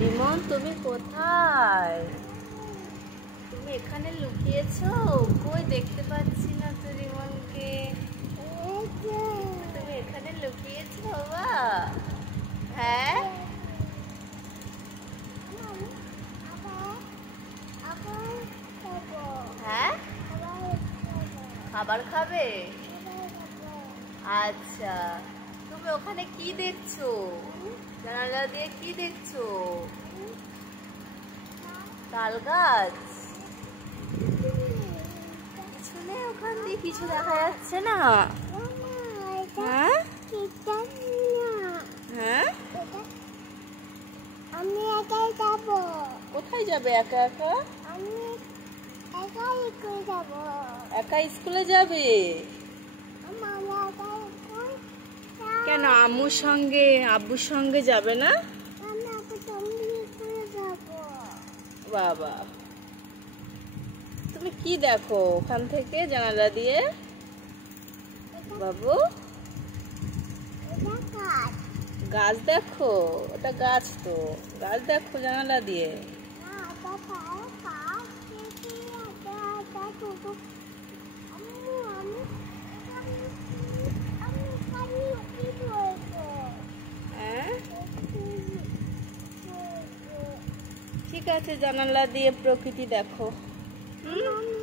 রিমন, তুমি কোথায়? তুমি এখানে লুকিয়েছো? কই দেখতে পাচ্ছি না তো রিমনকে। তুমি এখানে লুকিয়েছো বাবা? হ্যাঁ, হ্যাঁ, খাবার খাবে? আচ্ছা, তুমি ওখানে কি দেখছো? জানালা দিয়ে কি দেখছো? তাল গাছ? কিছু নেই ওখান দিয়ে, কিছু দেখা যাচ্ছে না। হ্যাঁ, হ্যাঁ, আমি একাই যাবো। কোথায় যাবে একা একা? আমি একাই স্কুলে যাবো। একা স্কুলে যাবে? আমি একাই স্কুল কেন, আম্মুর সঙ্গে আব্বুর সঙ্গে যাবে না? আমি আপনার সঙ্গে স্কুলে যাবো। বাবা, তুমি কি দেখো ওখান থেকে জানালা দিয়ে বাবু? এটা কাজ গাছ দেখো? ওটা গাছ তো, গাছ দেখো জানালা দিয়ে। না, এটা কাজ দেখি। এটা ছোটো। আম্মু, আমি আমি খালি কি বলবো? হ্যাঁ, ঠিক আছে, জানালা দিয়ে প্রকৃতি দেখো। আমি